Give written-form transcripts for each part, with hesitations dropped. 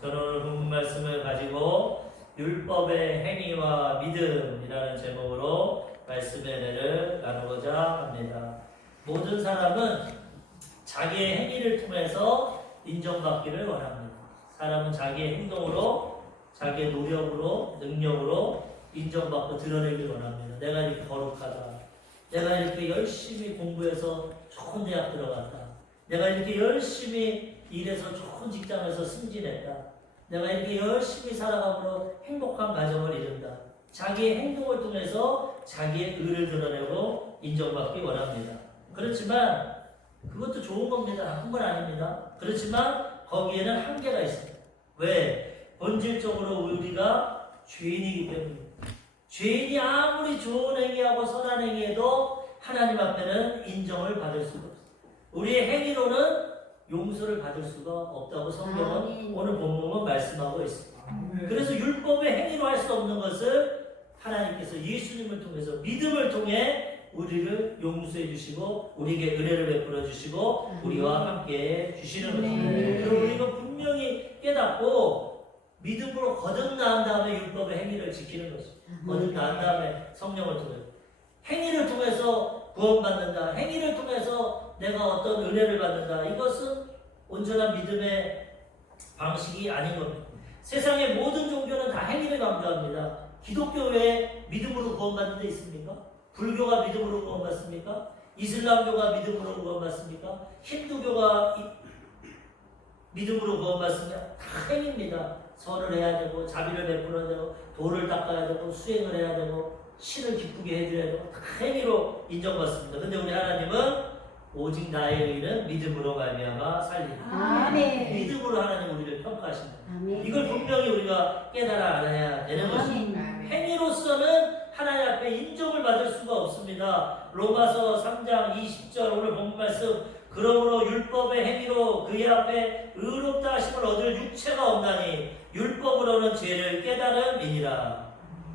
저는 오늘 본문 말씀을 가지고 율법의 행위와 믿음이라는 제목으로 말씀의 은혜를 나누고자 합니다. 모든 사람은 자기의 행위를 통해서 인정받기를 원합니다. 사람은 자기의 행동으로, 자기의 노력으로, 능력으로 인정받고 드러내기를 원합니다. 내가 이렇게 거룩하다. 내가 이렇게 열심히 공부해서 좋은 대학 들어갔다. 내가 이렇게 열심히 일해서 좋은 직장에서 승진했다. 내가 이렇게 열심히 살아감으로 행복한 가정을 이룬다. 자기의 행동을 통해서 자기의 의를 드러내고 인정받기 원합니다. 그렇지만 그것도 좋은 겁니다. 나쁜 건 아닙니다. 그렇지만 거기에는 한계가 있습니다. 왜? 본질적으로 우리가 죄인이기 때문입니다. 죄인이 아무리 좋은 행위하고 선한 행위해도 하나님 앞에는 인정을 받을 수가 없습니다. 우리의 행위로는 용서를 받을 수가 없다고 성경은 오늘 본문은 말씀하고 있습니다. 그래서 율법의 행위로 할 수 없는 것을 하나님께서 예수님을 통해서 믿음을 통해 우리를 용서해 주시고 우리에게 은혜를 베풀어 주시고 우리와 함께 주시는 것입니다. 그리고 우리가 분명히 깨닫고 믿음으로 거듭난 다음에 율법의 행위를 지키는 것입니다. 거듭난 다음에 성령을 통해 행위를 통해서 구원받는다. 행위를 통해서 내가 어떤 은혜를 받는다. 이것은 온전한 믿음의 방식이 아닌 겁니다. 세상의 모든 종교는 다 행위를 강조합니다. 기독교 외에 믿음으로 구원받는 데 있습니까? 불교가 믿음으로 구원받습니까? 이슬람교가 믿음으로 구원받습니까? 힌두교가 믿음으로 구원받습니까? 다 행위입니다. 선을 해야 되고 자비를 베풀어야 되고 도를 닦아야 되고 수행을 해야 되고 신을 기쁘게 해줘야 되고 다 행위로 인정받습니다. 근데 우리 하나님은 오직 나의 의는 믿음으로 말미암아 살리라. 믿음으로 하나님 우리를 평가하신다. 이걸 분명히 우리가 깨달아 알아야 되는 것입니다. 행위로서는 하나님 앞에 인정을 받을 수가 없습니다. 로마서 3장 20절 오늘 본문 말씀 그러므로 율법의 행위로 그의 앞에 의롭다 하심을 얻을 육체가 없나니 율법으로는 죄를 깨달음이니라.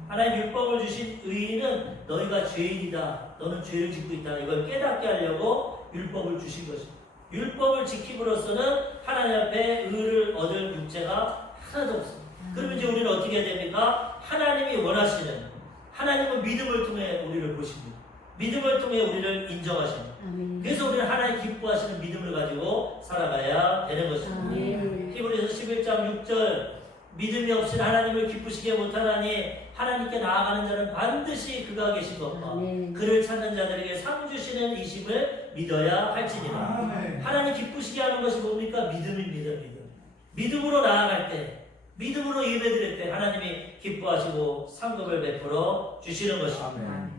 하나님 율법을 주신 의인은 너희가 죄인이다. 너는 죄를 짓고 있다. 이걸 깨닫게 하려고 율법을 주신 것입니다. 율법을 지킴으로써는 하나님 앞에 의를 얻을 육체가 하나도 없습니다. 그러면 이제 우리는 어떻게 해야 됩니까? 하나님이 원하시는 하나님은 믿음을 통해 우리를 보십니다. 믿음을 통해 우리를 인정하십니다. 그래서 우리는 하나님 기뻐하시는 믿음을 가지고 살아가야 되는 것입니다. 히브리서 11장 6절 믿음이 없이는 하나님을 기쁘시게 못하나니 하나님께 나아가는 자는 반드시 그가 계신 것과 그를 찾는 자들에게 상 주시는 이심을 믿어야 할지니라. 하나님 기쁘시게 하는 것이 뭡니까? 믿음입니다. 믿음으로 나아갈 때 믿음으로 예배드릴 때 하나님이 기뻐하시고 상급을 베풀어 주시는 것입니다.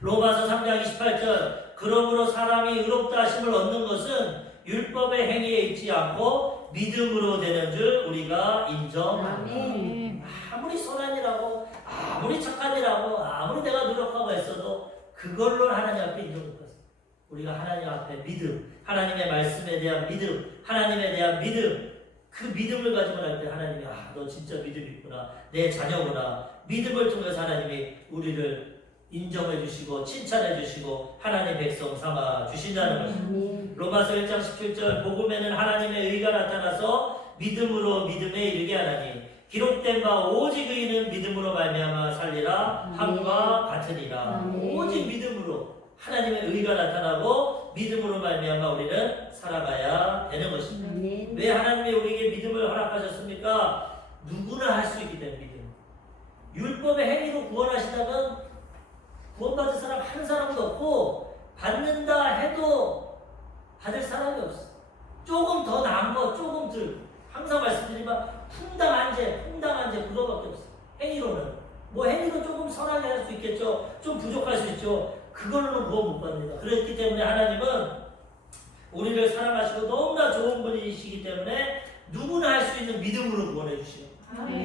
로마서 3장 28절 그러므로 사람이 의롭다 하심을 얻는 것은 율법의 행위에 있지 않고 믿음으로 되는 줄 우리가 인정합니다. 아무리 선한 일하고 아무리 착한 일하고 아무리 내가 노력하고 했어도 그걸로 하나님 앞에 인정 못 받습니다. 우리가 하나님 앞에 믿음, 하나님의 말씀에 대한 믿음, 하나님에 대한 믿음, 그 믿음을 가지고 할 때 하나님이 너 진짜 믿음 있구나, 내 자녀구나. 믿음을 통해서 하나님이 우리를 인정해 주시고 칭찬해 주시고 하나님의 백성 삼아 주신다는 것입니다. 로마서 1장 17절 복음에는 하나님의 의가 나타나서 믿음으로 믿음에 이르게 하나니 기록된 바 오직 의인은 믿음으로 말미암아 살리라 함과 같으니라. 오직 믿음으로 하나님의 의가 나타나고 믿음으로 말미암아 우리는 살아가야 되는 것입니다. 왜 하나님이 우리에게 믿음을 허락하셨습니까? 누구나 할 수 있기 때문에 믿음. 율법의 행위로 구원하시다면 구원받을 사람 한 사람도 없고 받는다 해도 받을 사람이 없어. 조금 더 나은 거 조금 들. 항상 말씀드리지만 풍당한 죄 그거밖에 없어. 행위로는 뭐 행위로 조금 선하게 할 수 있겠죠. 좀 부족할 수 있죠. 그걸로는 구원 못 받습니다. 그렇기 때문에 하나님은 우리를 사랑하시고 너무나 좋은 분이시기 때문에 누구나 할 수 있는 믿음으로 구원해 주시는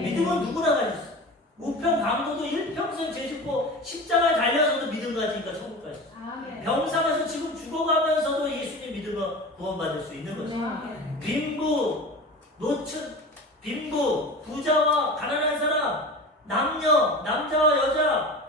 믿음은 누구나 가질 수 있어요. 우편 강도도 일평생 죄짓고 십자가에 달려서도 믿음 가지니까 천국 가죠. 병상에서 지금 죽어가면서도 예수님 믿으면 구원받을 수 있는 거죠. 빈부, 노천, 빈부, 부자와 가난한 사람, 남녀, 남자와 여자,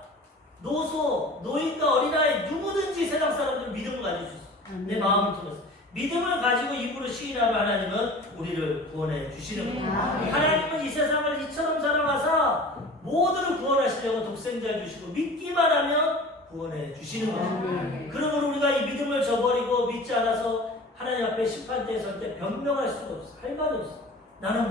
노소, 노인과 어린아이 누구든지 세상 사람들은 믿음을 가질 수 있어요. 내 마음을 통해서. 믿음을 가지고 입으로 시인하면 하나님은 우리를 구원해 주시는 거예요. 하나님은 이 세상을 이처럼 사랑하사 모두를 구원하시려고 독생자를 주시고 믿기만 하면 구원해 주시는 거예요. 그러므로 우리가 이 믿음을 저버리고 믿지 않아서 하나님 앞에 심판대에 설 때 변명할 수가 없어. 할 말이 없어. 나는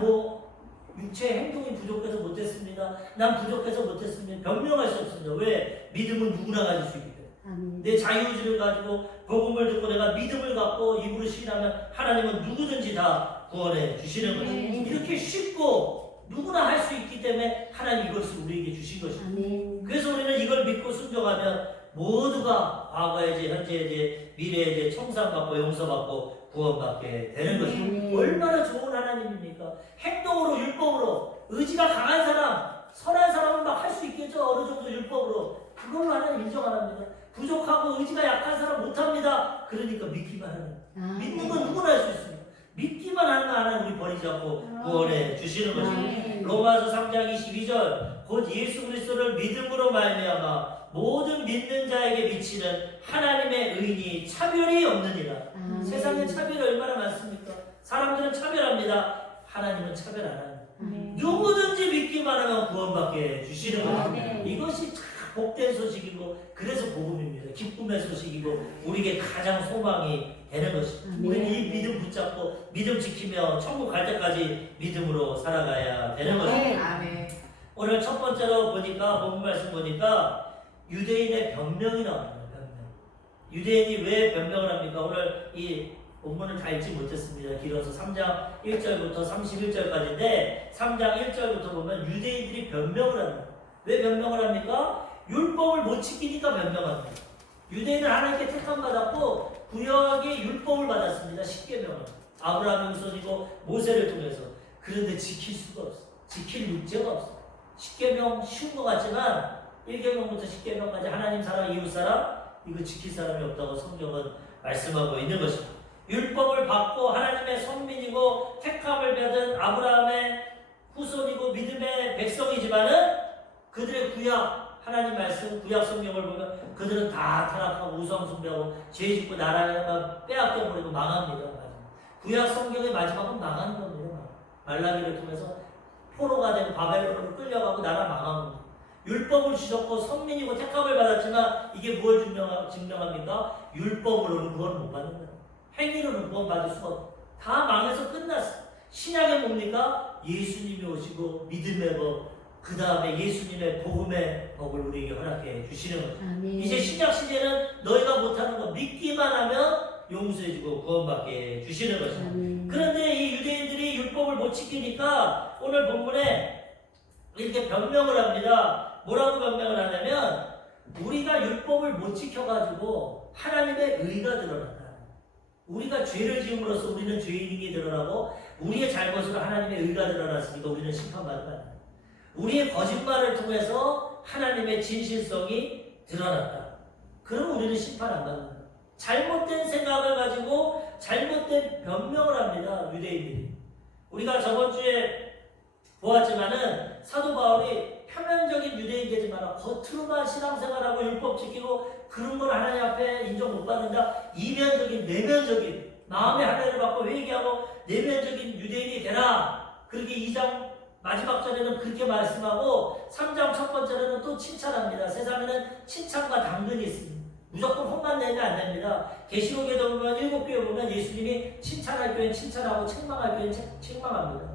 육체의 행동이 부족해서 못했습니다. 난 부족해서 못했습니다. 변명할 수 없습니다. 왜? 믿음은 누구나 가질 수 있기 때문에. 내 자유의지를 가지고 복음을 듣고 내가 믿음을 갖고 입으로 시인하면 하나님은 누구든지 다 구원해 주시는 거죠. 이렇게 쉽고 누구나 할 수 있기 때문에 하나님 이것을 우리에게 주신 것입니다. 그래서 우리는 이걸 믿고 순종하면 모두가 과거의 현재의 미래의 청산받고 용서받고 구원받게 되는 것입니다. 얼마나 좋은 하나님입니까? 행동으로 율법으로 의지가 강한 사람, 선한 사람은 막 할 수 있겠죠. 어느 정도 율법으로. 그걸로 하나님 인정 안 합니다. 부족하고 의지가 약한 사람 못합니다. 그러니까 믿기만 하는. 믿는 건 누구나 할 수 있습니다. 믿기만 하는 하나님 우리 버리지 않고 구원해 주시는 것입니다. 로마서 3장 22절 곧 예수 그리스도를 믿음으로 말미암아 모든 믿는 자에게 미치는 하나님의 의인이 차별이 없느니라. 세상에 차별이 얼마나 많습니까? 사람들은 차별합니다. 하나님은 차별 안 합니다. 누구든지 믿기만 하면 구원받게 주시는 것입니다. 이것이 참 복된 소식이고 그래서 복음입니다. 기쁨의 소식이고 우리에게 가장 소망이 되는 것입니다. 우리는 이 믿음 붙잡고 믿음 지키며 천국 갈 때까지 믿음으로 살아가야 되는 것입니다. 오늘 첫 번째로 보니까 본문 말씀 보니까 유대인의 변명이 나옵니다. 변명. 유대인이 왜 변명을 합니까? 오늘 이 본문을 다 읽지 못했습니다. 길어서 3장 1절부터 31절까지인데 3장 1절부터 보면 유대인들이 변명을 합니다. 왜 변명을 합니까? 율법을 못 지키니까 변명합니다. 유대인은 하나님께 택함 받았고 구약의 율법을 받았습니다. 십계명을 아브라함의 후손이고 모세를 통해서. 그런데 지킬 수가 없어. 지킬 문제가 없어. 십계명 쉬운 것 같지만 1계명부터 10계명까지 하나님 사랑, 이웃 사랑 이거 지킬 사람이 없다고 성경은 말씀하고 있는 것입니다. 율법을 받고 하나님의 선민이고 택함을 받은 아브라함의 후손이고 믿음의 백성이지만은 그들의 구약 하나님 말씀 구약 성경을 보면 그들은 다 타락하고 우상 숭배하고 죄짓고 나라가 빼앗겨버리고 망합니다. 구약 성경의 마지막은 망하는 겁니다. 말라기를 통해서 포로가 되고 바벨론으로 끌려가고 나라 망한 겁니다. 율법을 주셨고 선민이고 택함을 받았지만 이게 뭘 증명합니까? 율법으로는 구원 못 받는 거예요. 행위로는 구원 받을 수가 없고 다 망해서 끝났어. 신약에 뭡니까? 예수님이 오시고 믿음의 법, 그 다음에 예수님의 복음의 법을 우리에게 허락해 주시는 거죠. 이제 신약 시대는 너희가 못하는 거 믿기만 하면 용서해주고 구원받게 주시는 거죠. 그런데 이 유대인들이 율법을 못 지키니까 오늘 본문에 이렇게 변명을 합니다. 뭐라고 변명을 하냐면 우리가 율법을 못 지켜가지고 하나님의 의가 드러난다. 우리가 죄를 지음으로써 우리는 죄인이 드러나고 우리의 잘못으로 하나님의 의가 드러났으니까 우리는 심판받는다. 우리의 거짓말을 통해서 하나님의 진실성이 드러났다. 그럼 우리는 심판 안 받는다. 잘못된 생각을 가지고 잘못된 변명을 합니다. 유대인들이. 우리가 저번 주에 보았지만은 사도 바울이 표면적인 유대인 되지만 겉으로만 신앙생활하고 율법 지키고 그런 걸 하나님 앞에 인정 못 받는다. 이면적인 내면적인 마음의 하나를 받고 회개하고 내면적인 유대인이 되라. 그렇게 2장 마지막 절에는 그렇게 말씀하고 3장 첫 번째는 또 칭찬합니다. 세상에는 칭찬과 당근이 있습니다. 무조건 혼만 내면 안 됩니다. 계시록에도 보면 7교회 보면 예수님이 칭찬할 교회는 칭찬하고 책망할 교회는 책망합니다.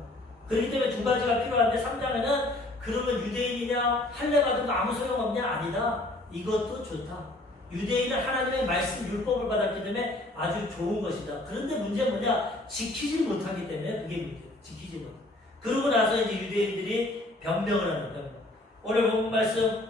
그렇기 때문에 두 가지가 필요한데 3장에는 그러면 유대인이냐 할례 받은 거 아무 소용없냐? 아니다. 이것도 좋다. 유대인은 하나님의 말씀 율법을 받았기 때문에 아주 좋은 것이다. 그런데 문제는 뭐냐? 지키지 못하기 때문에 그게 문제예요. 지키지 못. 그러고 나서 이제 유대인들이 변명을 합니다. 오늘 본 말씀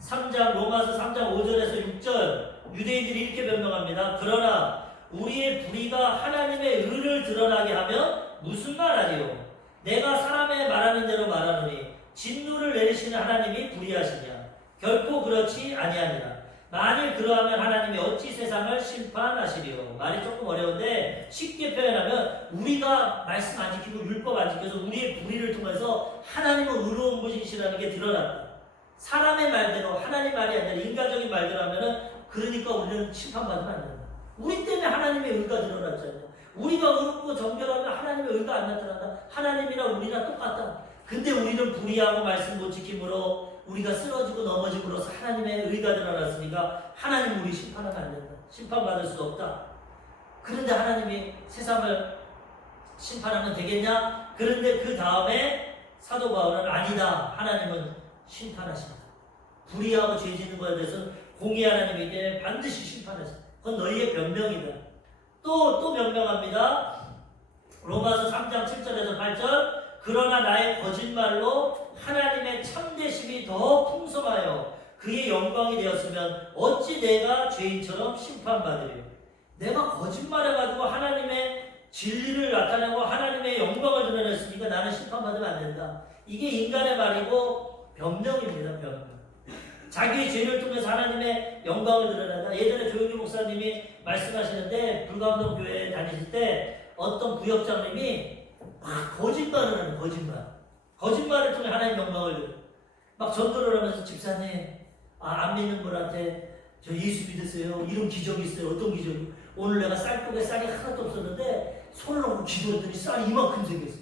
3장 로마서 3장 5절에서 6절 유대인들이 이렇게 변명합니다. 그러나 우리의 불의가 하나님의 의를 드러나게 하면 무슨 말하리요? 내가 사람의 말하는 대로 말하노니 진노를 내리시는 하나님이 불의하시냐? 결코 그렇지 아니하니라. 만일 그러하면 하나님이 어찌 세상을 심판하시리요? 말이 조금 어려운데 쉽게 표현하면 우리가 말씀 안 지키고 율법 안 지켜서 우리의 불의를 통해서 하나님은 의로운 분이시라는 게 드러났다. 사람의 말대로 하나님 말이 아니라 인간적인 말대로 하면은 그러니까 우리는 심판받으면 안 된다. 우리 때문에 하나님의 의가 드러났잖아요. 우리가 의롭고 정결하면 하나님의 의가 안 나타난다. 하나님이랑 우리랑 똑같다. 근데 우리는 불의하고 말씀 못 지킴으로 우리가 쓰러지고 넘어짐으로써 하나님의 의가 드러났으니까 하나님 우리 심판하면 안 된다. 심판받을 수 없다. 그런데 하나님이 세상을 심판하면 되겠냐? 그런데 그 다음에 사도 바울은 아니다. 하나님은 심판하신다. 불의하고 죄 짓는 것에 대해서는 공의 하나님이기 때문에 반드시 심판하신다. 그건 너희의 변명이다. 또 변명합니다. 로마서 3장 7절에서 8절. 그러나 나의 거짓말로 하나님의 참되심이 더 풍성하여 그의 영광이 되었으면 어찌 내가 죄인처럼 심판받으리요. 내가 거짓말해가지고 하나님의 진리를 나타내고 하나님의 영광을 드러냈으니까 나는 심판받으면 안 된다. 이게 인간의 말이고 변명입니다. 변명. 자기의 죄를 통해서 하나님의 영광을 드러낸다. 예전에 조용기 목사님이 말씀하시는데 불광동 교회에 다니실 때 어떤 구역장님이 막 거짓말을 하는 거짓말을 통해 하나님 영광을 막 전도를 하면서 집사님 안 믿는 분한테 저 예수 믿으세요. 이런 기적이 있어요. 어떤 기적이? 오늘 내가 쌀국에 쌀이 하나도 없었는데 손을 놓고 기도했더니 쌀이 이만큼 생겼어요.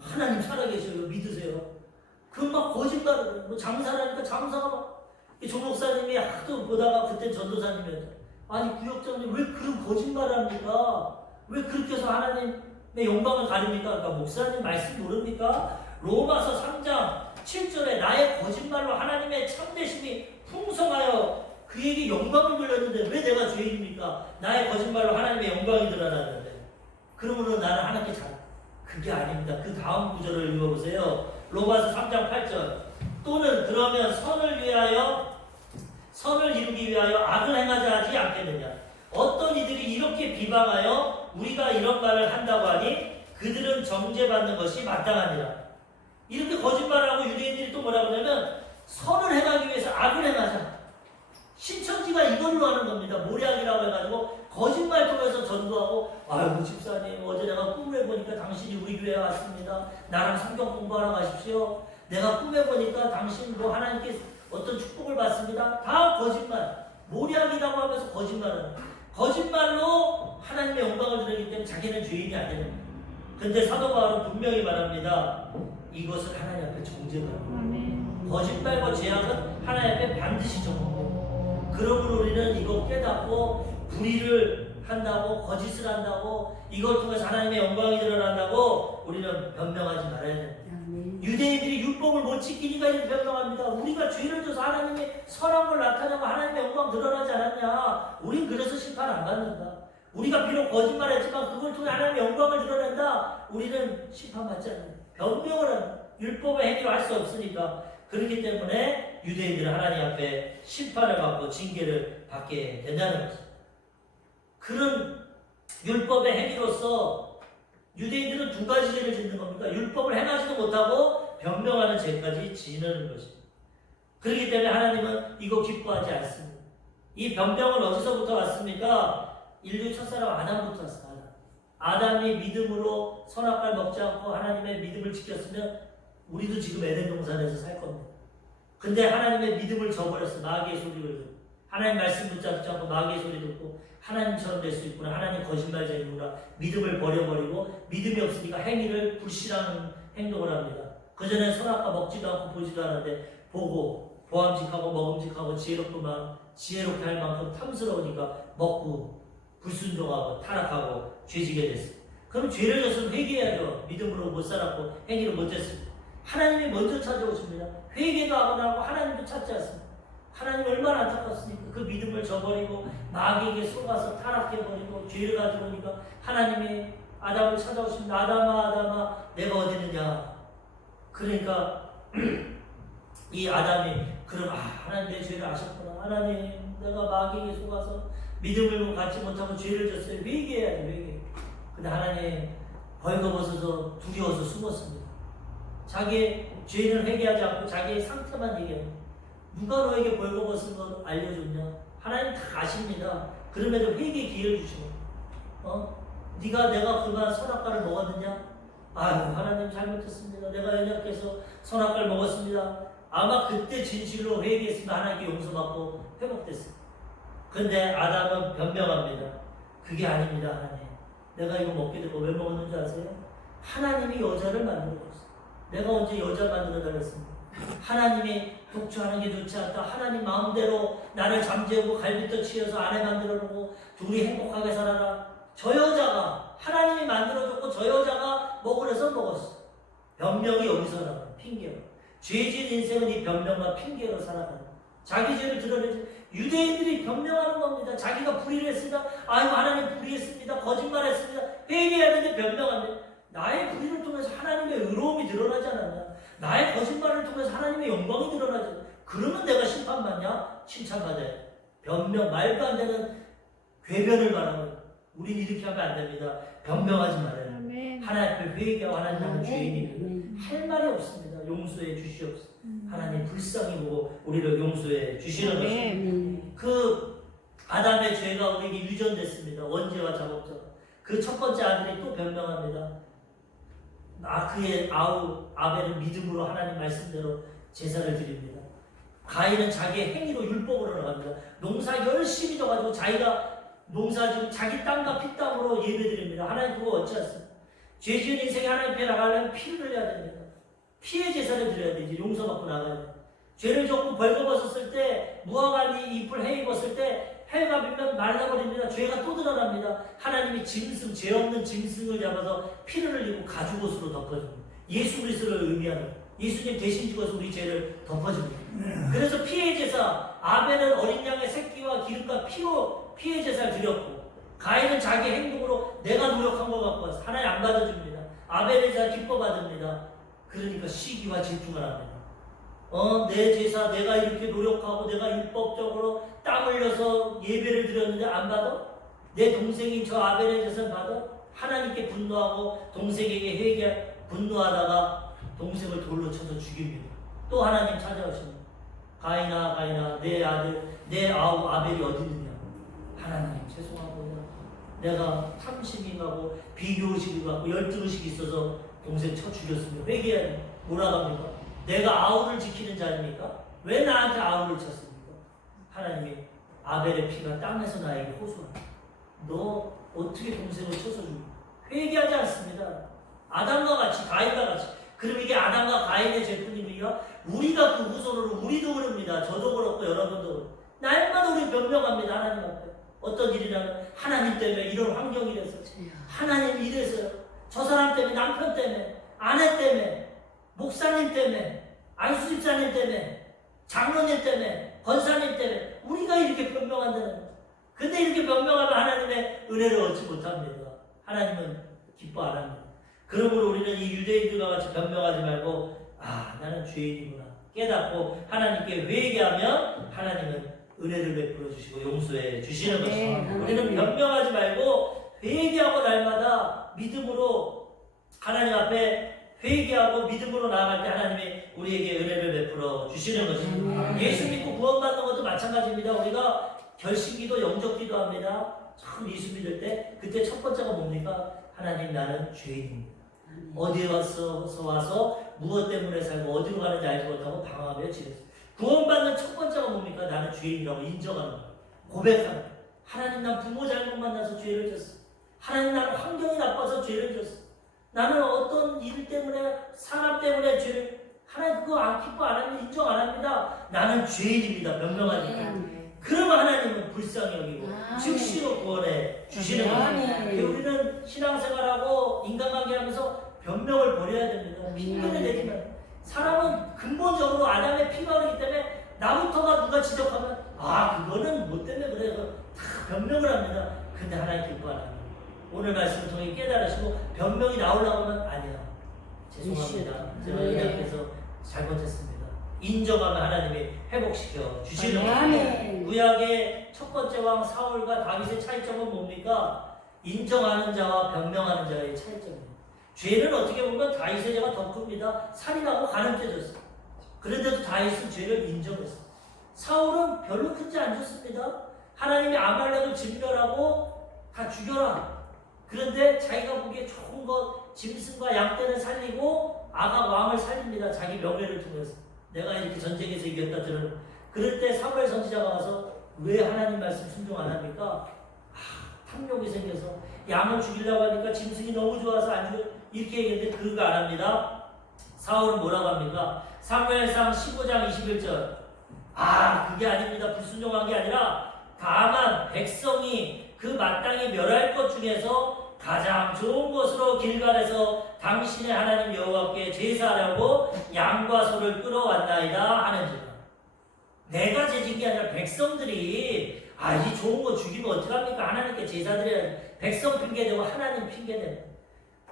하나님 살아계셔요. 믿으세요. 그 막 거짓말을 뭐 장사를 하니까 장사가 막 조 목사님이 하도 보다가 그때 전도사님이었죠. 아니 구역장님 왜 그런 거짓말을 합니까? 왜 그렇게 해서 하나님의 영광을 가립니까? 그러니까 목사님 말씀 모릅니까? 로마서 3장 7절에 나의 거짓말로 하나님의 참되심이 풍성하여 그에게 영광을 돌렸는데 왜 내가 죄인입니까? 나의 거짓말로 하나님의 영광이 드러났는데 그러므로 나는 하나님께 잘 그게 아닙니다. 그 다음 구절을 읽어보세요. 로마서 3장 8절 또는 그러면 선을 이루기 위하여 악을 행하자 하지 않겠느냐. 어떤 이들이 이렇게 비방하여 우리가 이런 말을 한다고 하니 그들은 정죄받는 것이 마땅하니라. 이렇게 거짓말하고 유대인들이 또 뭐라고 하냐면 선을 행하기 위해서 악을 행하자. 신천지가 이걸로 하는 겁니다. 모략이라고 해가지고 거짓말 통해서 전도하고 아이고 집사님 어제 내가 꿈을 보니까 당신이 우리 교회에 왔습니다. 나랑 성경 공부하러 가십시오. 내가 꿈에 보니까 당신 뭐 하나님께 어떤 축복을 받습니다. 다 거짓말. 모략이라고 하면서 거짓말로 하나님의 영광을 드리기 때문에 자기는 죄인이 안 되는 거예요. 근데 사도 바울은 분명히 말합니다. 이것은 하나님 앞에 정죄가 거짓말과 죄악은 하나님 앞에 반드시 정죄해요. 그러므로 우리는 이거 깨닫고 불의를 한다고 거짓을 한다고 이걸 통해서 하나님의 영광이 드러난다고 우리는 변명하지 말아야 됩니다. 유대인들이 율법을 못 지키니까 이렇게 변명합니다. 우리가 죄를 져서 하나님의 선한 걸 나타내고 하나님의 영광 드러나지 않았냐. 우린 그래서 심판 안 받는다. 우리가 비록 거짓말했지만 그걸 통해 하나님의 영광을 드러낸다. 우리는 심판받지 않는다. 변명을 한다. 율법의 행위로 할 수 없으니까. 그렇기 때문에 유대인들은 하나님 앞에 심판을 받고 징계를 받게 된다는 것입니다. 그런 율법의 행위로서 유대인들은 두 가지 죄를 짓는 겁니까? 율법을 행하지도 못하고 변명하는 죄까지 지는 것입니다. 그렇기 때문에 하나님은 이거 기뻐하지 않습니다. 이 변명은 어디서부터 왔습니까? 인류 첫사람 아담부터 왔습니다. 아담이 믿음으로 선악과를 먹지 않고 하나님의 믿음을 지켰으면 우리도 지금 에덴 동산에서 살 겁니다. 근데 하나님의 믿음을 저버렸어. 마귀의 소리를 듣고 하나님 말씀 붙잡지 않고 마귀의 소리 듣고 하나님처럼 될 수 있구나. 하나님 거짓말쟁이구나. 믿음을 버려버리고 믿음이 없으니까 행위를 불신하는 행동을 합니다. 그전에 선악과 먹지도 않고 보지도 않았는데 보고 보암직하고 먹음직하고 지혜롭게 할 만큼 탐스러우니까 먹고 불순종하고 타락하고 죄지게 됐어요. 그럼 죄를 졌으면 회개해야죠. 믿음으로 못 살았고 행위를 못 했습니다. 하나님이 먼저 찾아오십니다. 회개도 안 하고 하나님도 찾지 않습니다. 하나님 얼마나 안타깝습니까? 그 믿음을 저버리고 마귀에게 속아서 타락해버리고 죄를 가지고 오니까 하나님이 아담을 찾아오십니다. 아담아 내가 어디 있느냐. 그러니까 이 아담이 그럼 하나님 내 죄를 아셨구나. 하나님 내가 마귀에게 속아서 믿음을 갖지 못하고 죄를 졌어요. 회개해야지 회개. 근데 하나님 벌거벗어서 두려워서 숨었습니다. 자기의 죄를 회개하지 않고 자기의 상태만 얘기합니다. 누가 너에게 벌거벗은 걸 알려줬냐? 하나님 다 아십니다. 그럼에도 회개 기회를 주시고 내가 그간 선악과를 먹었느냐? 아유 하나님 잘못했습니다. 내가 연약해서 선악과를 먹었습니다. 아마 그때 진실로 회개했으면 하나님께 용서받고 회복됐어요. 그런데 아담은 변명합니다. 그게 아닙니다. 하나님, 내가 이거 먹게 되고 왜 먹었는 줄 아세요? 하나님이 여자를 만들어줬어. 내가 언제 여자 만들어달랬습니까? 하나님이 독주하는 게 좋지 않다. 하나님 마음대로 나를 잠재우고 갈비뼈 치여서 아내 만들어놓고 둘이 행복하게 살아라. 저 여자가 하나님이 만들어줬고 저 여자가 먹으래서 먹었어. 변명이 여기서 나와. 핑계로. 죄 지은 인생은 이 변명과 핑계로 살아가는 거야. 자기 죄를 드러내지. 유대인들이 변명하는 겁니다. 자기가 불의를 했습니다. 아이고 하나님 불의했습니다. 거짓말했습니다. 회개해야 되는데 변명하는데 나의 불의를 통해서 하나님의 의로움이 드러나지 않았냐. 나의 거짓말을 통해서 하나님의 영광이 드러나지 않았냐. 그러면 내가 심판받냐? 칭찬받아야 돼. 변명, 말도 안 되는 궤변을 말하면 우린 이렇게 하면 안 됩니다. 변명하지 말아요. 하나님 앞에 회개하고 하나님 나는 죄인입니다. 할 말이 없습니다. 용서해 주시옵소서. 하나님 불쌍히 보고 우리를 용서해 주시는 것입니다. 그 아담의 죄가 우리에게 유전됐습니다. 원죄와 작업자가. 그 첫 번째 아들이 또 변명합니다. 그의 아벨은 믿음으로 하나님 말씀대로 제사를 드립니다. 가인은 자기의 행위로 율법으로 나갑니다. 농사 열심히 져가지고 자기가 농사지고 자기 땀과 피땀으로 예배드립니다. 하나님 그거 어찌하습니까? 죄 지은 인생에 하나님 앞에 나가려면 피를 흘려야 됩니다. 피의 제사를 드려야 돼. 이제 용서받고 나가야 돼. 죄를 졌고 벌거벗었을 때, 무화과니 잎을 헤입었을 때 해가 비면 말라버립니다. 죄가 또 드러납니다. 하나님이 짐승, 죄 없는 짐승을 잡아서 피를 흘리고 가죽옷으로 덮어줍니다. 예수 그리스도를 의미하는 예수님 대신 죽어서 우리 죄를 덮어줍니다. 그래서 피의 제사, 아벨은 어린 양의 새끼와 기름과 피의 제사를 드렸고, 가인은 자기 행동으로 내가 노력한 것 같고 하나님 안 받아줍니다. 아벨의 제사 기뻐 받습니다. 그러니까 시기와 집중을 합니다. 내 제사 내가 이렇게 노력하고 내가 율법적으로 땀 흘려서 예배를 드렸는데 안 받아? 내 동생인 저 아벨의 제사를 받아? 하나님께 분노하고 동생에게 분노하다가 동생을 돌로 쳐서 죽입니다. 또 하나님 찾아오십니다. 가인아 내 아들 내 아벨이 어디 있느냐? 하나님 죄송하고요. 내가 탐심이 가고 비교의식이 가고 열등의식이 있어서 동생 쳐 죽였습니다. 회개해야 돼. 뭐라고 합니까? 내가 아우를 지키는 자입니까? 왜 나한테 아우를 쳤습니까? 하나님이 아벨의 피가 땅에서 나에게 호소합니다. 너 어떻게 동생을 쳐서 죽여? 회개하지 않습니다. 아담과 같이 가인과 같이. 그럼 이게 아담과 가인의 죄뿐입니까? 우리가 그 후손으로 우리도 그럽니다. 저도 그렇고 여러분도 그렇고. 날마다 우리 변명합니다. 하나님 앞에. 어떤 일이라면 하나님 때문에 이런 환경이 돼서 하나님 이래서요. 저 사람 때문에 남편 때문에 아내 때문에 목사님 때문에 안수집사님 때문에 장로님 때문에 권사님 때문에 우리가 이렇게 변명한다는 거예요. 근데 이렇게 변명하면 하나님의 은혜를 얻지 못합니다. 하나님은 기뻐 안 합니다. 그러므로 우리는 이 유대인들과 같이 변명하지 말고 나는 죄인이구나 깨닫고 하나님께 회개하면 하나님은 은혜를 베풀어 주시고 용서해 주시는 것입니다. 우리는 변명하지 말고 회개하고 날마다 믿음으로 하나님 앞에 회개하고 믿음으로 나아갈 때 하나님이 우리에게 은혜를 베풀어 주시는 것입니다. 예수 믿고 구원받는 것도 마찬가지입니다. 우리가 결심기도 영접기도 합니다. 처음 예수 믿을 때 그때 첫 번째가 뭡니까? 하나님 나는 죄인입니다. 어디에 와서 무엇 때문에 살고 어디로 가는지 알지 못하고 방황하며 지냈어요. 구원받는 첫 번째가 뭡니까? 나는 죄인이라고 인정하는 거예요. 고백하는 거예요. 하나님 난 부모 잘못 만나서 죄를 졌어. 하나님 나는 환경이 나빠서 죄를 졌어. 나는 어떤 일 때문에 사람 때문에 죄를 하나님 그거 기뻐 안 합니다. 인정 안 합니다. 나는 죄인입니다. 변명하니까. 그러면 하나님은 불쌍히 여기고 즉시로 구원해 주시는 겁니다. 우리는 신앙생활하고 인간관계하면서 변명을 버려야 됩니다. 핑계를 내지만 사람은 근본적으로 아담의 피가 흐르기 때문에 나부터가 누가 지적하면 그거는 뭐 때문에 그래 다 변명을 합니다. 근데 하나님 기뻐 안 합니다. 오늘 말씀을 통해 깨달으시고 변명이 나오려고 하면 아니야 죄송합니다. 제가 이 앞에서 잘못했습니다. 인정하면 하나님이 회복시켜 주시는 것입니다. 구약의 첫 번째 왕 사울과 다윗의 차이점은 뭡니까? 인정하는 자와 변명하는 자의 차이점입니다. 죄는 어떻게 보면 다윗의 죄가 더 큽니다. 살인하고 간음 깨졌어요. 그런데도 다윗은 죄를 인정했어요. 사울은 별로 큰지 안 졌습니다. 하나님이 아말렉을 진멸하고 다 죽여라. 그런데 자기가 보기에 좋은 것, 짐승과 양떼는 살리고 아각 왕을 살립니다. 자기 명예를 통해서. 내가 이렇게 전쟁에서 이겼다 그럴 때 사무엘 선지자가 와서 왜 하나님 말씀 순종 안 합니까? 탐욕이 생겨서 양을 죽이려고 하니까 짐승이 너무 좋아서 안 죽여 이렇게 얘기했는데 그거 안 합니다. 사울은 뭐라고 합니까? 사무엘상 15장 21절. 그게 아닙니다. 불순종한 게 아니라 다만 백성이 그 마땅히 멸할 것 중에서 가장 좋은 것으로 길갈에서 당신의 하나님 여호와께 제사하려고 양과 소를 끌어왔나이다 하는지라. 내가 제진 게 아니라 백성들이 이 좋은 거 죽이면 어떡합니까? 하나님께 제사드려야 백성 핑계대고 하나님 핑계대고.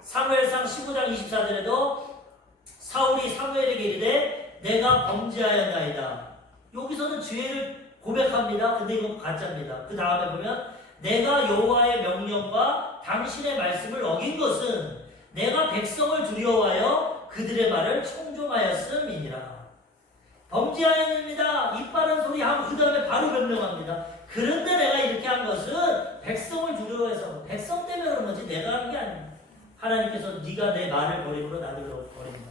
사무엘상 15장 24절에도 사울이 사무엘에게 이르되 내가 범죄하였나이다. 여기서는 죄를 고백합니다. 근데 이건 가짜입니다. 그 다음에 보면 내가 여호와의 명령과 당신의 말씀을 어긴 것은 내가 백성을 두려워하여 그들의 말을 청종하였음이니라. 범죄하였습니다. 이빠른 소리 하고 그 다음에 바로 변명합니다. 그런데 내가 이렇게 한 것은 백성을 두려워해서 백성 때문에 그런 거지 내가 한 게 아닙니다. 하나님께서 네가 내 말을 버림으로 나를 버립니다.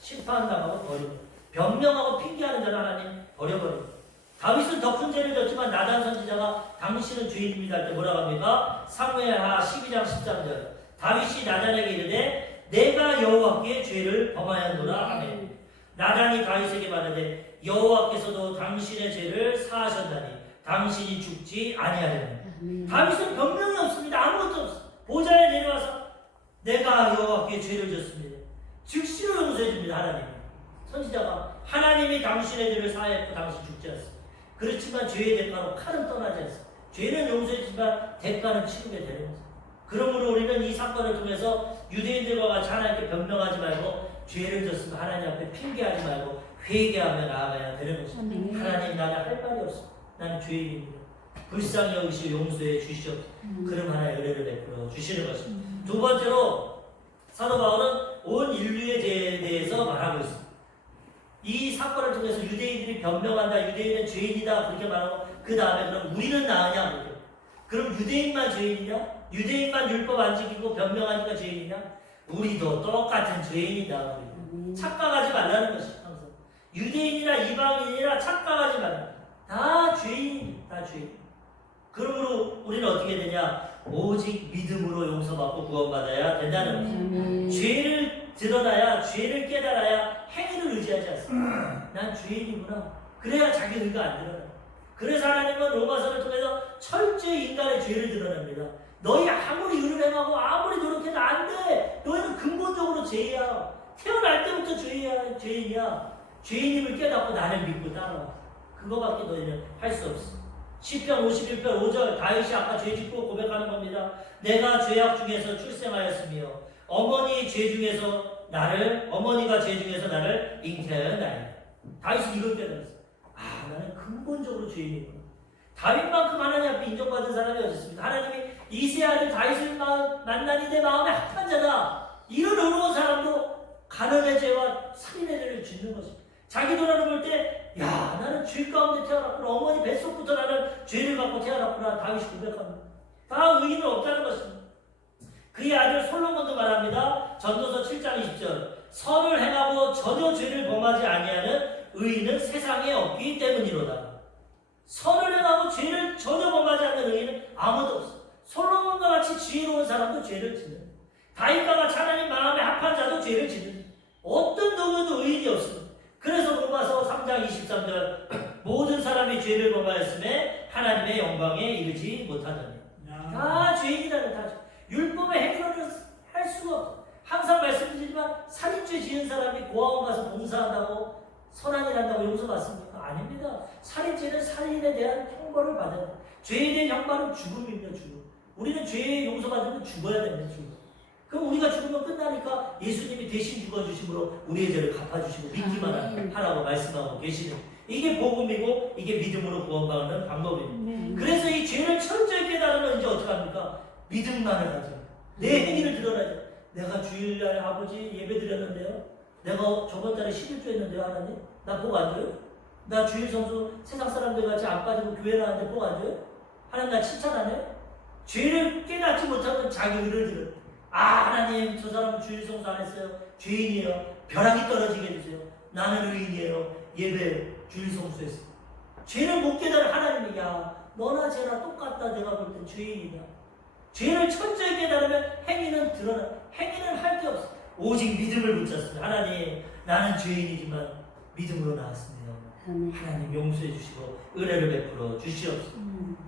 심판당하고 버립니다. 변명하고 핑계하는 자를 하나님 버려버립니다. 다윗은 더 큰 죄를 졌지만 나단 선지자가 당신은 죄인입니다 할 때 뭐라고 합니까? 사무엘하 12장 13절. 다윗이 나단에게 이르되 내가 여호와께 죄를 범하였노라 하매 나단이 다윗에게 말하되 여호와께서도 당신의 죄를 사하셨나니 당신이 죽지 아니하려니. 다윗은 변명이 없습니다. 아무것도 없어. 보좌에 내려와서 내가 여호와께 죄를 졌습니다. 즉시로 용서해 줍니다. 하나님. 선지자가 하나님이 당신의 죄를 사하였고 당신 죽지 않습니다. 그렇지만 죄의 대가로 칼은 떠나지 않습니다. 죄는 용서해주지만 대가는 치르게 되는 거죠. 그러므로 우리는 이 사건을 통해서 유대인들과 같이 하나님께 변명하지 말고 죄를 졌으면 하나님 앞에 핑계하지 말고 회개하며 나아가야 되는 것입니다. 하나님 나는 할 말이 없습니다. 나는 죄인입니다. 불쌍히 여기시고 용서해 주시옵소서. 그럼 하나의 은혜를 베풀어 주시는 것입니다. 두 번째로 사도 바울은 온 인류에 대해서 말하고 있습니다. 이 사건을 통해서 유대인들이 변명한다, 유대인은 죄인이다 그렇게 말하고 그 다음에 그럼 우리는 나으냐 그렇게. 그럼 유대인만 죄인이냐? 유대인만 율법 안 지키고 변명하니까 죄인이냐? 우리도 똑같은 죄인이다. 착각하지 말라는 것이 항상. 유대인이나 이방인이나 착각하지 말라. 다 죄인, 다 죄인. 그러므로 우리는 어떻게 되냐? 오직 믿음으로 용서받고 구원받아야 된다는 것이죠. 죄를 드러나야, 죄를 깨달아야 행위를 의지하지 않습니다. 난 죄인이구나. 그래야 자기 의가 안 드러나. 그래서 하나님은 로마서를 통해서 철저히 인간의 죄를 드러냅니다. 너희 아무리 의를 행하고 아무리 노력해도 안 돼. 너희는 근본적으로 죄야. 태어날 때부터 죄인이야. 죄인임을 깨닫고 나를 믿고 따라와. 그거밖에 너희는 할 수 없어. 시편 51편 5절 다윗이 아까 죄 짓고 고백하는 겁니다. 내가 죄악 중에서 출생하였으며 어머니가 죄 중에서 나를 잉태하였나이다. 다윗이 이걸 깨달았어. 나는 근본적으로 죄인이구나. 다윗만큼 하나님 앞에 인정받은 사람이 어디 있습니까? 하나님이 이세 아들 다윗을 만나니 내 마음에 합한 자다. 이런 어려운 사람도 가난의 죄와 살인의 죄를 짓는 것입니다. 자기 돌아볼 때, 나는 죄 가운데 태어났구나. 어머니 뱃속부터 나는 죄를 갖고 태어났구나. 다윗이 고백합니다. 다 의인은 없다는 것입니다. 그의 아들 솔로몬도 말합니다. 전도서 7장 20절. 선을 행하고 전혀 죄를 범하지 아니하는 의인은 세상에 없기 때문이로다. 선을 행하고 죄를 전혀 범하지 않는 의인은 아무도 없어. 솔로몬과 같이 지혜로운 사람도 죄를 짓는. 다윗과 같이 하나님 마음에 합한 자도 죄를 짓는. 어떤 누구도 의인이 없습니다. 그래서 로마서 3장 23절 모든 사람이 죄를 범하였음에 하나님의 영광에 이르지 못하더니. 다 죄인이라는 다 율법의 행위를 할 수가 없어. 항상 말씀드리지만 살인죄 지은 사람이 고아원 가서 봉사한다고 선한 일 한다고 용서받습니까? 아닙니다. 살인죄는 살인에 대한 형벌을 받아야 돼. 죄에 대한 형벌은 죽음입니다. 죽음. 우리는 죄에 용서받으면 죽어야 됩니다. 죽음. 그럼 우리가 죽으면 끝나니까 예수님이 대신 죽어주심으로 우리의 죄를 갚아주시고 믿기만 하라고 말씀하고 계시는, 이게 복음이고 이게 믿음으로 구원받는 방법입니다. 그래서 이 죄를 철저히 깨달으면 이제 어떡합니까? 믿음만을 가져. 내 행위를 드러나죠. 내가 주일날 아버지 예배 드렸는데요. 내가 저번 달에 11조 했는데요. 하나님 나 복 안 줘요? 나 주일 성수 세상 사람들 같이 안 빠지고 교회 나왔는데 복 안 줘요? 하나님 나 칭찬 안 해요? 죄를 깨닫지 못하면 자기 의를 들어요. 하나님 저 사람은 주일 성수 안 했어요. 죄인이에요. 벼락이 떨어지게 해주세요. 나는 의인이에요. 예배 주일 성수했어. 죄를 못 깨달은 하나님이 너나 쟤나 똑같다. 내가 볼 땐 죄인이다. 죄를 철저히 깨달으면 행위는 드러나. 행위는 할 게 없어. 오직 믿음을 붙잡습니다. 하나님, 나는 죄인이지만 믿음으로 나왔습니다. 하나님 용서해 주시고 은혜를 베풀어 주시옵소서.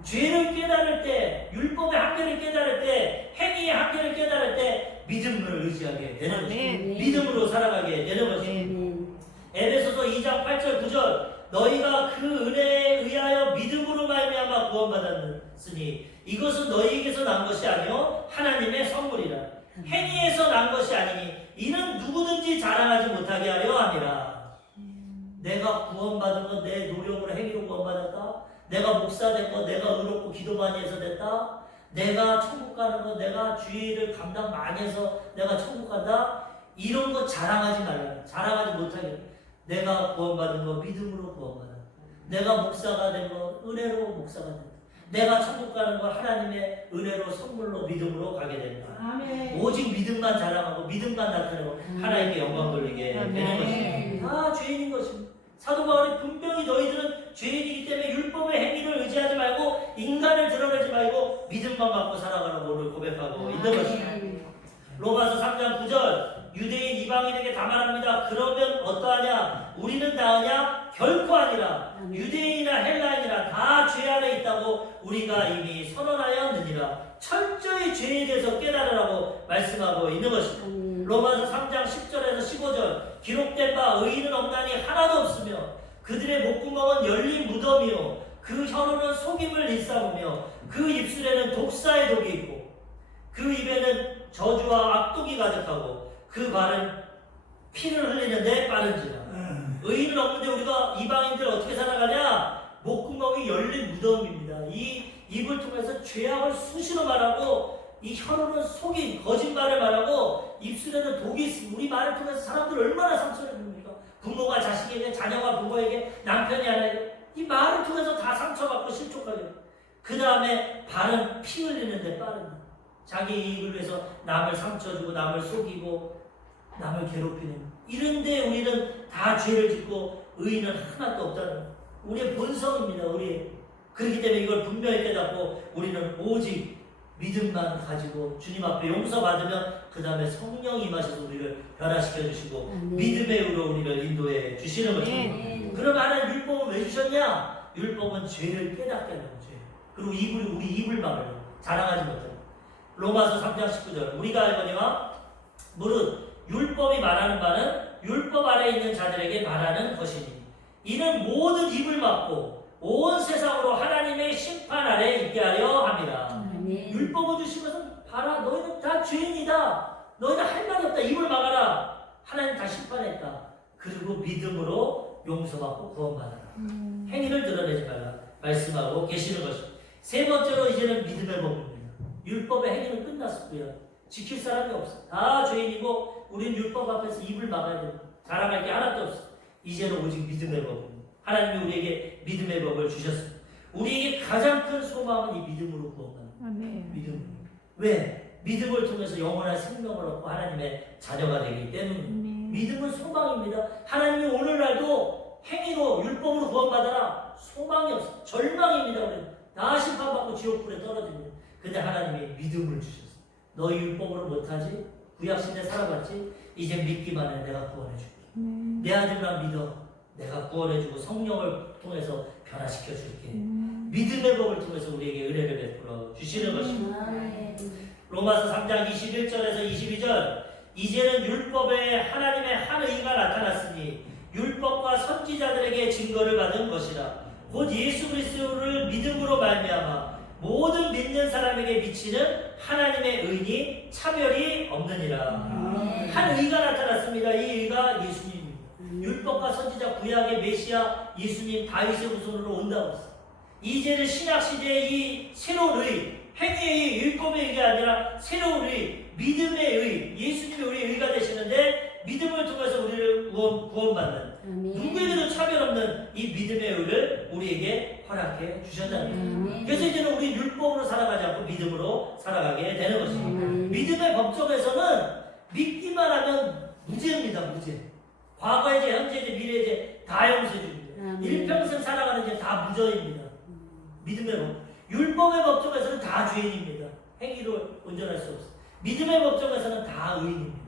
죄를 깨달을 때, 율법의 한계를 깨달을 때, 행위의 한계를 깨달을 때 믿음을 의지하게 되는 것입니다. 믿음으로 살아가게 되는 것입니다. 에베소서 2장 8절 9절 너희가 그 은혜에 의하여 믿음으로 말미암아 구원받았으니 이것은 너희에게서 난 것이 아니요 하나님의 선물이라. 행위에서 난 것이 아니니 이는 누구든지 자랑하지 못하게 하려 함이라. 내가 구원받은 건 내 노력으로 행위로 구원받았다. 내가 목사 된 거 내가 의롭고 기도 많이 해서 됐다. 내가 천국 가는 거 내가 주의를 감당 많이 해서 내가 천국 간다. 이런 거 자랑하지 말라. 자랑하지 못하게. 내가 구원받은 거 믿음으로 구원받았다. 내가 목사가 된 거 은혜로 목사가 된다. 내가 천국 가는 거 하나님의 은혜로 선물로 믿음으로 가게 된다. 아멘. 오직 믿음만 자랑하고 믿음만 나타내고 하나님께 영광 돌리게 되는 것입니다. 다 죄인인 것입니다. 사도 바울이 분명히 너희들은 죄인이기 때문에 율법의 행위를 의지하지 말고 인간을 드러내지 말고 믿음만 갖고 살아가는 것을 고백하고 있는 것입니다. 로마서 3장 9절 유대인 이방인에게 다 말합니다. 그러면 어떠하냐? 우리는 나으냐? 결코 아니라 유대인이나 헬라인이나 다 죄 아래 있다고 우리가 이미 선언하였느니라. 철저히 죄에 대해서 깨달으라고 말씀하고 있는 것입니다. 로마서 3장 10절에서 15절 기록된 바 의인은 없나니 하나도 없으며 그들의 목구멍은 열린 무덤이요 그 혀로는 속임을 일삼으며 그 입술에는 독사의 독이 있고 그 입에는 저주와 악독이 가득하고 그 발은 피를 흘리는데 빠른지라. 의인은 없는데 우리가 이방인들 어떻게 살아가냐? 목구멍이 열린 무덤입니다. 이 입을 통해서 죄악을 수시로 말하고 이 혀로는 속임, 거짓말을 말하고 입술에는 독이 있습니다. 우리 말을 통해서 사람들 얼마나 상처를 줍니까? 부모가 자식에게, 자녀가 부모에게, 남편이 아내에게 이 말을 통해서 다 상처받고 실족하게. 그 다음에 발은 피 흘리는데 빠릅니다. 자기 이익을 위해서 남을 상처주고 남을 속이고 남을 괴롭히는 이런데 우리는 다 죄를 짓고 의인은 하나도 없다는 우리의 본성입니다. 그렇기 때문에 이걸 분명히 깨닫고 우리는 오직 믿음만 가지고 주님 앞에 용서받으면 그 다음에 성령이 임하셔서 우리를 변화시켜 주시고 믿음의 의로 우리를 인도해 주시는 것입니다. 그럼 하나님 율법을 왜 주셨냐? 율법은 죄를 깨닫게 하는 거죠. 그리고 우리 입을 막으려고 자랑하지 못하고. 로마서 3장 19절 우리가 알거니와 무릇 율법이 말하는 바는 율법 아래 있는 자들에게 말하는 것이니 이는 모든 입을 막고 온 세상으로 하나님의 심판 아래 있게 하려 함이라. 율법을 주시면서 봐라 너희는 다 죄인이다. 너희는 할 말이 없다. 입을 막아라. 하나님 다 심판했다. 그리고 믿음으로 용서받고 구원받아라. 행위를 드러내지 말라 말씀하고 계시는 것입니다. 세 번째로 이제는 믿음의 법입니다. 율법의 행위는 끝났고요. 지킬 사람이 없어. 다 죄인이고 우리는 율법 앞에서 입을 막아야 됩니다. 자랑할 게 하나도 없어. 이제는 오직 믿음의 법입니다. 하나님이 우리에게 믿음의 법을 주셨습니다. 우리에게 가장 큰 소망은 이 믿음으로 구원받는 믿음. 왜? 믿음을 통해서 영원한 생명을 얻고 하나님의 자녀가 되기 때문입니다. 믿음은 소망입니다. 하나님이 오늘날도 행위로 율법으로 구원받아라. 소망이 없어. 절망입니다. 우리는 다 심판받고 지옥불에 떨어집니다. 근데 하나님이 믿음을 주셨어요. 너희 율법으로 못하지? 구약시대 살아봤지? 이제 믿기만 해. 내가 구원해줄게. 내 아들만 믿어. 내가 구원해주고 성령을 통해서 변화시켜줄게. 믿음의 법을 통해서 우리에게 은혜를 베풀어 주시는 것입니다. 로마서 3장 21절에서 22절 이제는 율법에 하나님의 한 의가 나타났으니 율법과 선지자들에게 증거를 받은 것이라. 곧 예수 그리스도를 믿음으로 말미암아 모든 믿는 사람에게 미치는 하나님의 의니 차별이 없느니라. 한 의가 나타났습니다. 이 의가 예수님입니다. 율법과 선지자 구약의 메시아 예수님 다윗의 후손으로 온다고 했어요. 이제는 신약시대의 이 새로운 의, 행위의 의, 율법의 의가 아니라 새로운 의, 믿음의 의, 예수님이 우리의 의가 되시는데 믿음을 통해서 우리를 구원받는 누구에게도 차별 없는 이 믿음의 의를 우리에게 허락해 주셨다는 거예요. 그래서 이제는 우리 율법으로 살아가지 않고 믿음으로 살아가게 되는 것입니다. 믿음의 법정에서는 믿기만 하면 무죄입니다. 무죄. 과거의 죄, 현재의 죄, 미래의 죄 다 용서해 줍니다. 일평생 살아가는 죄 다 무죄입니다. 믿음의 법. 율법의 법정에서는 다 죄인입니다. 행위로 온전할 수 없어. 믿음의 법정에서는 다 의인입니다.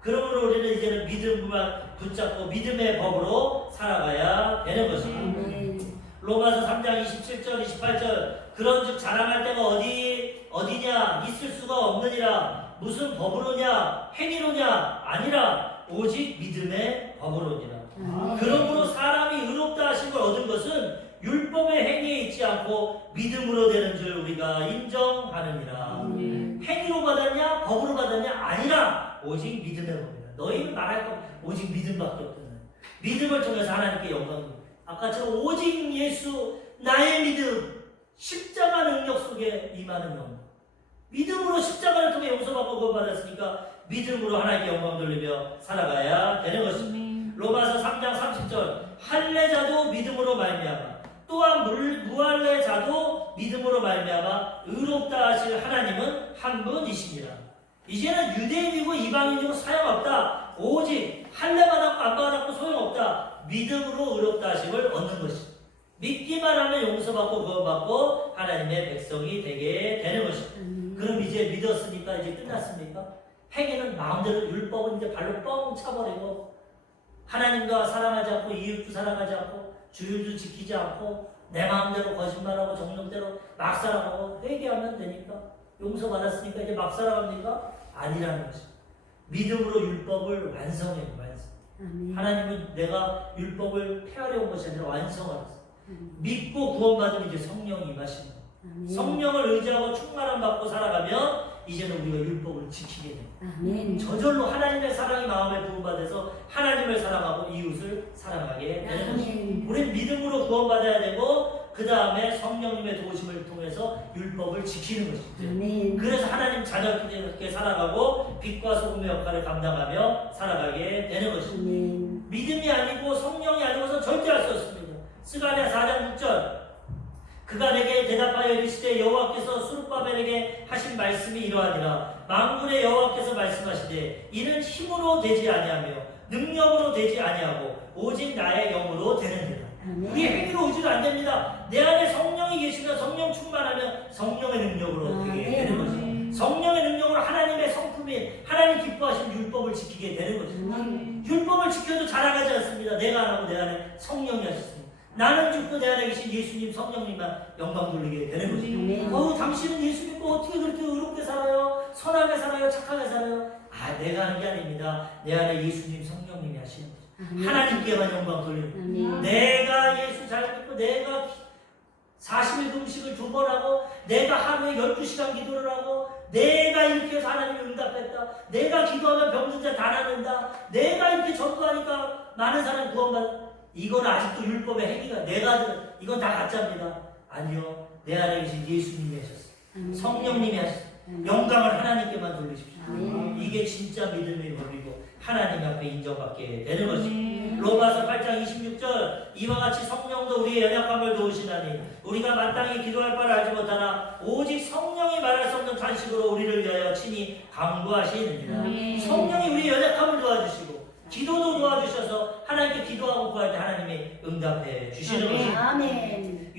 그러므로 우리는 이제는 믿음만 붙잡고 믿음의 법으로 살아가야 되는 것입니다. 로마서 3장 27절 28절 그런즉 자랑할 때가 어디냐 있을 수가 없느니라. 무슨 법으로냐 행위로냐 아니라 오직 믿음의 법으로니라. 그러므로 사람이 의롭다 하신 걸 얻은 것은 율법의 행위에 있지 않고 믿음으로 되는 줄 우리가 인정하느니라. 행위로 받았냐 법으로 받았냐 아니라 오직 믿음의 법이다. 너희는 말할 것 오직 믿음밖에 없다. 믿음을 통해서 하나님께 영광. 아까처럼 오직 예수 나의 믿음 십자가 능력 속에 임하는 영광. 믿음으로 십자가를 통해 용서받고 구원받았으니까 믿음으로 하나님께 영광 돌리며 살아가야 되는 것입니다. 로마서 3장 30절 할례자도 믿음으로 말미암아 또한 무할례자도 믿음으로 말미암아 의롭다 하실 하나님은 한 분이십니다. 이제는 유대인이고 이방인이고 소용없다. 오직 할례 받았고 안 받았고 소용없다. 믿음으로 의롭다 하심을 얻는 것입니다. 믿기만 하면 용서받고 구원받고 하나님의 백성이 되게 되는 것입니다. 그럼 이제 믿었으니까 이제 끝났습니까? 행위는 마음대로 율법은 이제 발로 뻥 차버리고 하나님과 사랑하지 않고 이웃도 사랑하지 않고 주일도 지키지 않고 내 마음대로 거짓말하고 정령대로 막 살아가고 회개하면 되니까 용서받았으니까 이제 막 살아갑니까? 아니라는 것입니다. 믿음으로 율법을 완성해요. 하나님은 내가 율법을 폐하려 온 것이 아니라 완성하라. 믿고 구원받으면 이제 성령이 임하십니다. 성령을 의지하고 충만함 받고 살아가면 이제는 우리가 율법을 지키게 됩니다. 저절로 하나님의 사랑이 마음에 부음받아서 하나님을 사랑하고 이웃을 사랑하게 되는 것입니다. 우리는 믿음으로 구원받아야 되고 그 다음에 성령님의 도우심을 통해서 율법을 지키는 것입니다. 그래서 하나님 자녀답게 살아가고 빛과 소금의 역할을 감당하며 살아가게 되는 것입니다. 믿음이 아니고 성령이 아니고서 절대 할 수 없습니다. 스가랴 4장 6절 그가 내게 대답하여 이르시되 여호와께서 수룹바벨에게 하신 말씀이 이러하니라. 만군의 여호와께서 말씀하시되 이는 힘으로 되지 아니하며 능력으로 되지 아니하고 오직 나의 영으로 되느니라. 우리 행위로 오지도 안 됩니다. 내 안에 성령이 계시면 성령 충만하면 성령의 능력으로 되게 되는 거죠. 성령의 능력으로 하나님의 성품이 하나님 기뻐하신 율법을 지키게 되는 거죠. 율법을 지켜도 자라가지 않습니다. 내가 안 하고 내 안에 성령이 하셨습니다. 나는 죽고 내 안에 계신 예수님 성령님만 영광 돌리게 되는 거죠. 당신은 예수 믿고 어떻게 그렇게 의롭게 살아요? 선하게 살아요? 착하게 살아요? 내가 하는 게 아닙니다. 내 안에 예수님 성령님이 하시는 거죠. 하나님께만 영광 돌리는 거죠. 내가 예수 잘 믿고 내가 40일 금식을 2번 하고 내가 하루에 12시간 기도를 하고 내가 이렇게 해서 하나님이 응답했다. 내가 기도하면 병든 자 다 낫는다. 내가 이렇게 전도하니까 많은 사람이 구원받아. 이건 아직도 율법의 행위가 이건 다 가짜입니다. 아니요. 내 안에 계신 예수님이 하셨어요. 성령님이 하셨어요. 영광을 하나님께만 돌리십시오. 이게 진짜 믿음의 법이고 하나님 앞에 인정받게 되는 것입니다. 로마서 8장 26절 이와 같이 성령도 우리의 연약함을 도우시나니 우리가 마땅히 기도할 바를 알지 못하나 오직 성령이 말할 수 없는 탄식으로 우리를 위하여 친히 간구하시느니라. 성령이 우리의 연약함을 도와주시고 기도도 도와주셔서 하나님께 기도하고 구할 때 하나님이 응답해 주시는 것입니다.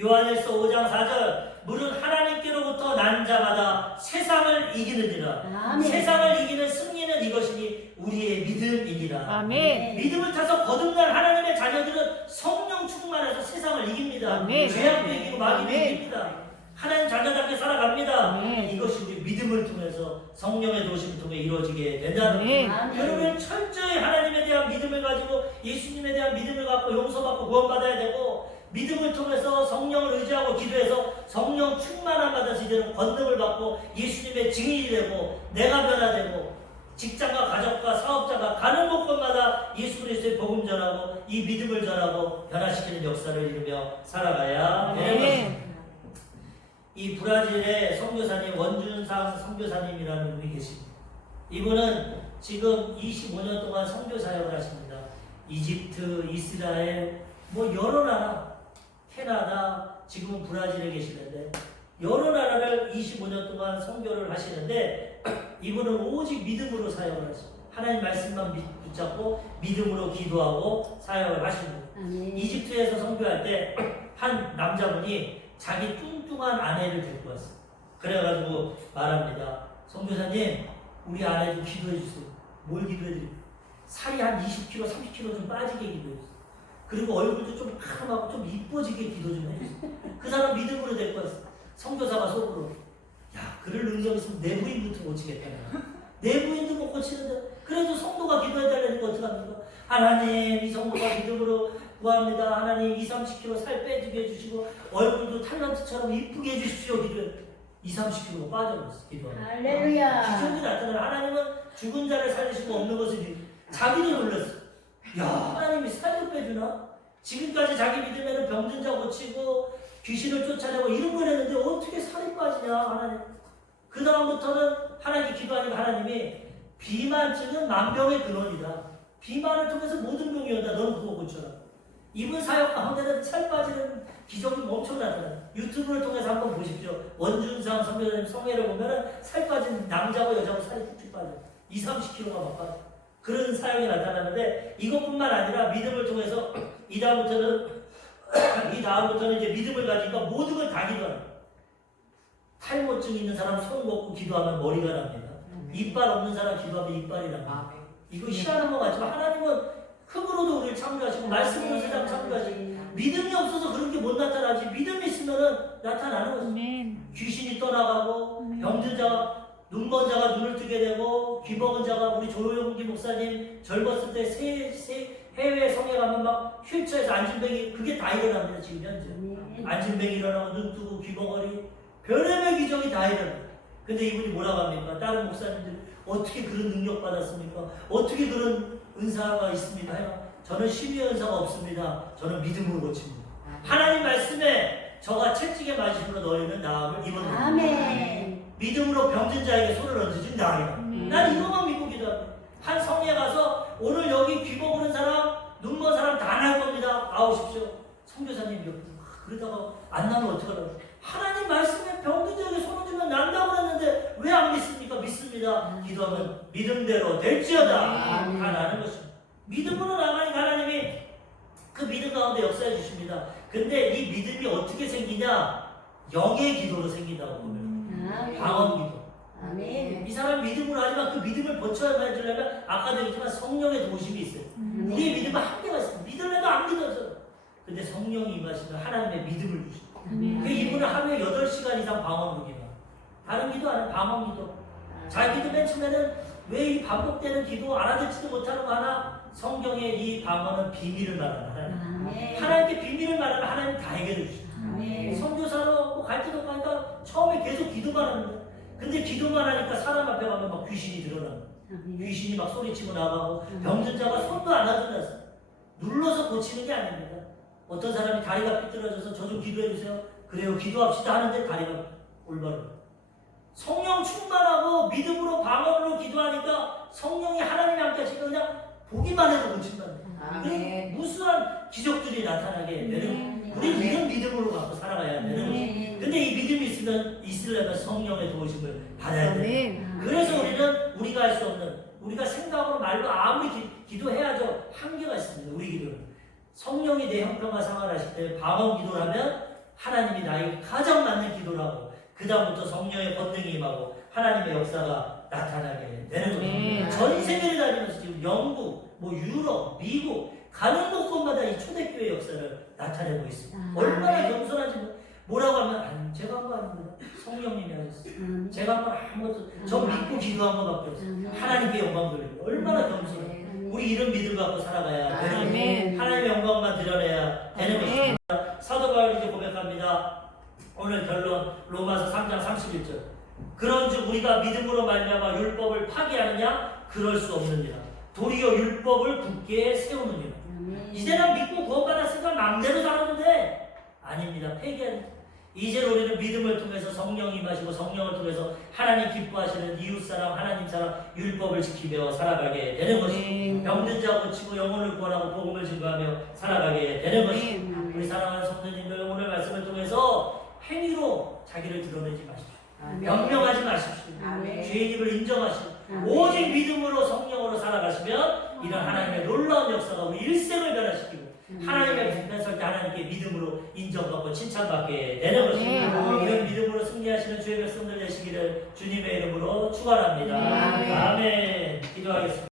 요한일서 5장 4절 물은 하나님께로부터 난 자마다 세상을 이기느니라. 세상을 이기는 승리는 이것이니 우리의 믿음이니라. 믿음을 타서 거듭난 하나님의 자녀들은 성령 충만해서 세상을 이깁니다. 죄악도 이기고 마귀도 이깁니다. 하나님 자녀답게 살아갑니다. 이것이 우리 믿음을 통해서 성령의 도심을 통해 이루어지게 된다는 것입니다. 여러분 철저히 하나님에 대한 믿음을 가지고 예수님에 대한 믿음을 갖고 용서받고 구원받아야 되고 믿음을 통해서 성령을 의지하고 기도해서 성령 충만함 받아서 이제는 권능을 받고 예수님의 증인이 되고 내가 변화되고 직장과 가족과 사업자가 가는 곳곳마다 예수 그리스도의 복음 전하고 이 믿음을 전하고 변화시키는 역사를 이루며 살아가야 되는 것입니다. 이 브라질의 선교사님 원준상 선교사님이라는 분이 계십니다. 이분은 지금 25년 동안 선교 사역을 하십니다. 이집트, 이스라엘, 여러 나라, 캐나다, 지금은 브라질에 계시는데 여러 나라를 25년 동안 선교를 하시는데 이분은 오직 믿음으로 사역을 하십니다. 하나님 말씀만 붙잡고 믿음으로 기도하고 사역을 하십니다. 이집트에서 선교할 때 한 남자분이 자기 뚱뚱한 아내를 데리고 왔어요. 그래가지고 말합니다. 선교사님, 우리 아내도 기도해 주세요. 뭘 기도해 드릴까요? 살이 한 20kg, 30kg 좀 빠지게 기도해 주세요. 그리고 얼굴도 좀 카름하고 좀 이뻐지게 기도 좀 해주세요. 그 사람 믿음으로 데리고 왔어. 선교사가 속으로, 야, 그럴 능력 있으면 내 부인부터 고치겠다. 내 부인도 못 고치는데 그래도 성도가 기도해달라니까 어떡합니까? 하나님, 이 성도가 믿음으로 구합니다. 하나님, 20-30kg 살 빼주게 해주시고 얼굴도 탤런트처럼 이쁘게 해주십시오. 기도해. 20-30kg가 빠져버렸어. 기도하면. 할렐루야. 기적이 나타나. 하나님은 죽은 자를 살리시고 없는 것을 자기도 놀랐어. 야, 하나님이 살도 빼주나? 지금까지 자기 믿으면 병든 자 고치고 귀신을 쫓아내고 이런 걸 했는데 어떻게 살이 빠지냐, 하나님. 그 다음부터는 하나님께 기도하니까 하나님이 비만증은 만병의 근원이다. 비만을 통해서 모든 병이 온다. 너는 그거 고쳐라. 이분 사역 가운데는 살 빠지는 기적이 엄청 나타나. 유튜브를 통해서 한번 보십시오. 원준상 선교사님 성회를 보면은 살 빠진 남자고 여자고 살이 툭툭 빠져. 20-30kg가 막 빠져. 그런 사역이 나타나는데 이것뿐만 아니라 믿음을 통해서 이 다음부터는 이제 믿음을 가지니까 모든 걸 다 기도하는. 탈모증 있는 사람 손 놓고 기도하면 머리가 납니다. 이빨 없는 사람 기도하면 이빨이 납니다. 이거 희한한 것 같지만 하나님은 흙으로도 우리를 창조하시고 말씀으로 세상 창조하시고 믿음이 없어서 그런 게 못 나타나지. 믿음이 있으면은 나타나는 거죠. 귀신이 떠나가고 병든 자가 눈먼 자가 눈을 뜨게 되고 귀 먹은 자가 우리 조용기 목사님 젊었을 때 해외 성에 가면 막 휠체어에서 안진뱅이 그게 다 일어납니다. 지금 현재 안진뱅이 일어나고 눈 뜨고 귀 먹으리 별의별 기적이 다 일어나요. 근데 이분이 뭐라고 합니까? 다른 목사님들 어떻게 그런 능력 받았습니까? 어떻게 그런 은사가 있습니다? 저는 심의 은사가 없습니다. 저는 믿음으로 고칩니다. 하나님 말씀에 저가 채찍에 맞으심으로 너희는 나음을 입었느니라. 아멘. 믿음으로 병든 자에게 손을 얹으신 나이다. 난 이거만 믿고 기도합니다. 한 성에 가서 오늘 여기 귀 먹는 사람, 눈 먼 사람 다 날 겁니다. 나오십시오. 선교사님 여기 그러다가 안 나면 어떡하라고. 하나님 말씀에 병든 자에게 손을 얹으면 난다고 했는데 왜 안 믿습니까? 믿습니다. 기도하면 믿음대로 될지어다. 다 나는 것입니다. 믿음으로 나가니까 하나님이 그 믿음 가운데 역사해 주십니다. 근데 이 믿음이 어떻게 생기냐? 영의 기도로 생긴다고 보면. 방언 기도. 아멘. 이 사람 믿음으로 하지만 그 믿음을 버텨내려면 아까도 얘기했지만 성령의 도심이 있어요. 우리의 믿음은 한계가 있어요. 믿으려도 안 믿어져. 근데 성령이 임하시면 하나님의 믿음을 주십니다. 그 이분은 하루에 8시간 이상 방언으로 기도해요. 다른 기도 안 해요. 방언 기도. 자, 기도 맨 처음에는 왜 이 반복되는 기도 알아듣지도 못하는 거 하나? 성경의 이 방언은 비밀을 말하는 하나님. 하나님께 비밀을 말하면 하나님 다 해결해 주시죠. 선교사로 뭐 갈 때도 가니까 처음에 계속 기도만 합니다. 근데 기도만 하니까 사람 앞에 가면 막 귀신이 드러나고 귀신이 막 소리치고 나가고 병든 자가 손도 안 하던다서 눌러서 고치는 게 아닙니다. 어떤 사람이 다리가 삐뚤어져서 저 좀 기도해 주세요. 그래요, 기도합시다 하는데 다리가 올바로. 성령 충만하고 믿음으로 방언으로 기도하니까 성령이 하나님이 함께 하시고 그냥 보기만 해도 고친다는 무수한 기적들이 나타나게 되는 우리 이런 믿음으로 갖고 살아가야 되는 거죠. 근데 이 믿음이 있으려면 성령의 도우심을 받아야 돼요. 그래서 우리는 우리가 할 수 없는 우리가 생각으로 말로 아무리 기도해야죠. 한계가 있습니다. 우리 기도는. 성령이 내 형편과 상관하실 때 방언 기도를 하면 하나님이 나에게 가장 맞는 기도라고 그 다음부터 성령의 권능이 임하고 하나님의 역사가 나타나게 되는 거죠. 전 세계를 다니면서 지금 영국, 뭐 유럽, 미국 가는 곳곳마다 이 초대교회 역사를 나타내고 있습니다. 얼마나 겸손한지 뭐라고 하면 제가 한 거 아닙니다. 성령님이 하셨어요. 제가 한 건 아무것도 저 믿고 기도한 것밖에 없어요. 하나님께 영광 돌리고 얼마나 겸손해요. 우리 이런 믿음 갖고 살아가야 되는 거예요. 하나님의 영광만 드러내야 되는 것입니다. 사도 바울이 이제 고백합니다. 오늘 결론 로마서 3장 31절. 그런즉 우리가 믿음으로 말미암아 율법을 파기하느냐? 그럴 수 없느니라. 도리어 율법을 굳게 세우느니라. 이제는 믿고 구원받았으니까 마음대로 살았는데 아닙니다. 폐기하는. 이제 우리는 믿음을 통해서 성령이 임하시고 성령을 통해서 하나님 기뻐하시는 이웃사람, 하나님 사람 율법을 지키며 살아가게 되는 것입니다. 병든 자 고치고 영혼을 구원하고 복음을 증거하며 살아가게 되는 것입니다. 우리 사랑하는 성도님들 오늘 말씀을 통해서 행위로 자기를 드러내지 마십시오. 변명하지 마십시오. 죄인임을 인정하시고 오직 믿음으로 성령으로 살아가시면 이런 하나님의 놀라운 역사가 우리 일생을 변화시키고 하나님의 분편설 때 하나님께 믿음으로 인정받고 칭찬받게 되는 것입니다. 이런 믿음으로 승리하시는 주의 백성들 되시기를 주님의 이름으로 축원합니다. 아멘. 기도하겠습니다.